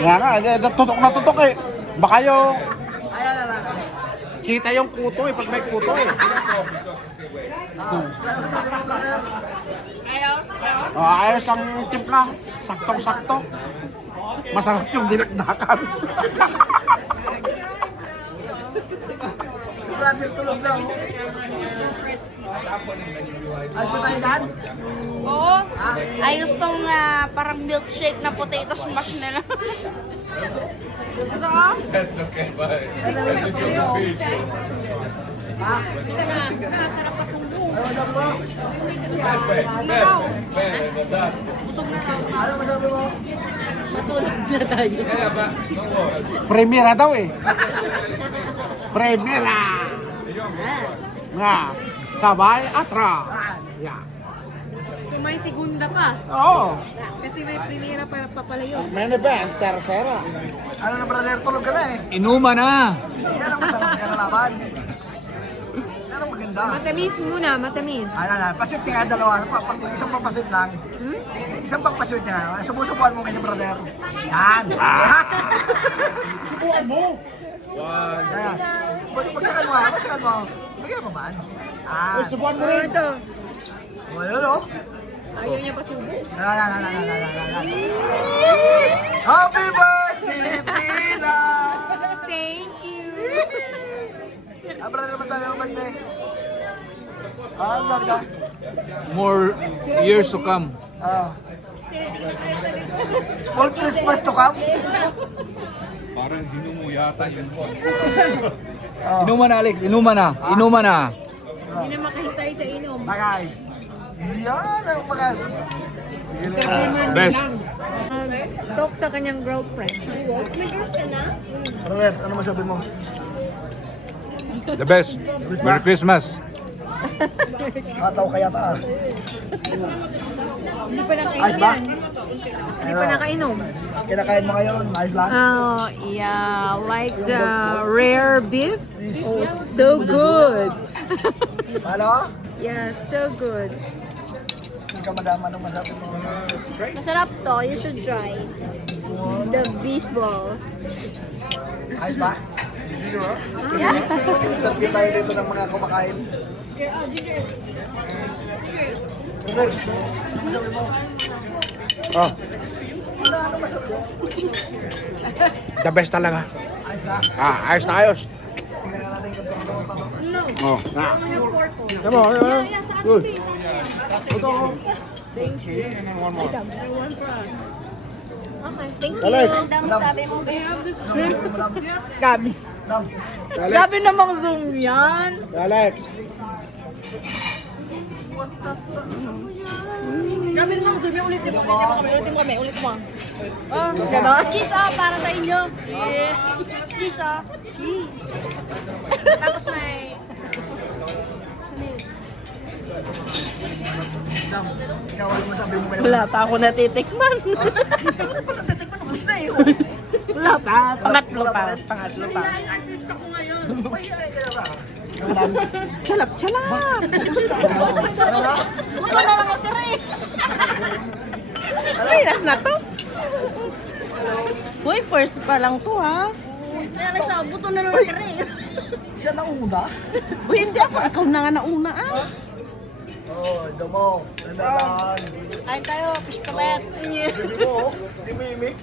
Kaya nga, tutok na tutok eh. Baka yung... Kita yung kuto eh, pag may kuto eh. Ayos ang timpla. Saktong-sakto. Masarap yung dinakdakan. Brother, tulog na ako. Ayos ba tayo dyan? Oo. Ayos tong parang milkshake na potato smash nila. Ito ah. That's okay, bye. Ano lang sa tulog na ako? Ha? Nakasarap pa itong buo. Ano masabi mo? Ano daw? Busog na daw. Ano masabi mo? Premiera daw eh. Premiera. Nga. Sabay atras. Yeah. So may segunda pa. Oo. Kasi may primera pa pala yun. Main event, tercera. Ano na brother, tulog ka na eh. Inuman na! Yan ang masarap yan ang laban. Yan ang maganda. Matamis muna, matamis. Ano na, pasit nga dalawa. Isang pampasit lang. Isang pampasit nga. Subusubuan mo kasi brother. Yan. Subuan mo. Yan. Bagsakan mo ha, bagsakan mo. Bigyan mo ba? Ah. Subuan mo rin. Ito. O yun o. Ayaw niya pa subo. Happy birthday, Pina! Thank you. Brother, naman tayo ang birthday. Ang ganda. More years to come. All Christmas to come? Parang dinumuyatan yun. Oh. Inuman na, Alex. Inuman na. Inuman na. Hindi na makahintay sa inom. Bagay. Yan ang mga... Best. Talk sa kanyang girlfriend. Brother, ano masabi mo? The best. Merry Christmas. Kataw kaya ta. Hindi pa Ayos ba? Hindi pa nakainom. Kinakain mo ngayon, ayos lang. Oh, yeah. Like the rare beef. Oh, so good. Ano? Yeah, so good. Hindi ka madama nung masabi mo. Masarap to. You should try. The beef balls. Ayos ba? Interview tayo dito ng mga kumakain. Brother, ano masabi mo? Oh. The best talaga. Ayos ba? Ayos na ayos. Tingnan nga natin kung tulungan pa. Oh. Come on, good. Ito. Okay. Thank you. Alex. Damo sabi mo. Gabi. Nam. Alex. Gabi namang zoom yan. Alex. Gabi namang zoom yan. Ulitin mo kami. Ulit mo. Oh, Diba? Cheese ah, para sa inyo. Cheese ah. Cheese. Tapos may... Nam. Ikaw, ano masabi mo ngayon? Wala pa ako natitikman. Tatikman, ubus na eh. Wala pa. Pangatlo pa. Pangatlo pa. Chalap, chalap. Buto na lang ang tiri. Pinas na to. Uy, first pa lang to ha. Kaya sa buto na lang ka rin. Siya na una. Uy, hindi ako. Ikaw na nga nauna ah. Oh, damo. Nandahan. Kain tayo, fish palet. Hindi mo, hindi mo imik.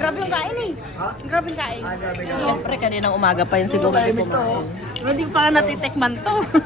Grabe yung kain eh. Ha? Grabe yung kain. Grabe ka. Siyempre, kaninang umaga pa yan siguro. Tahimik to. Hindi ko pa nga natitikman to.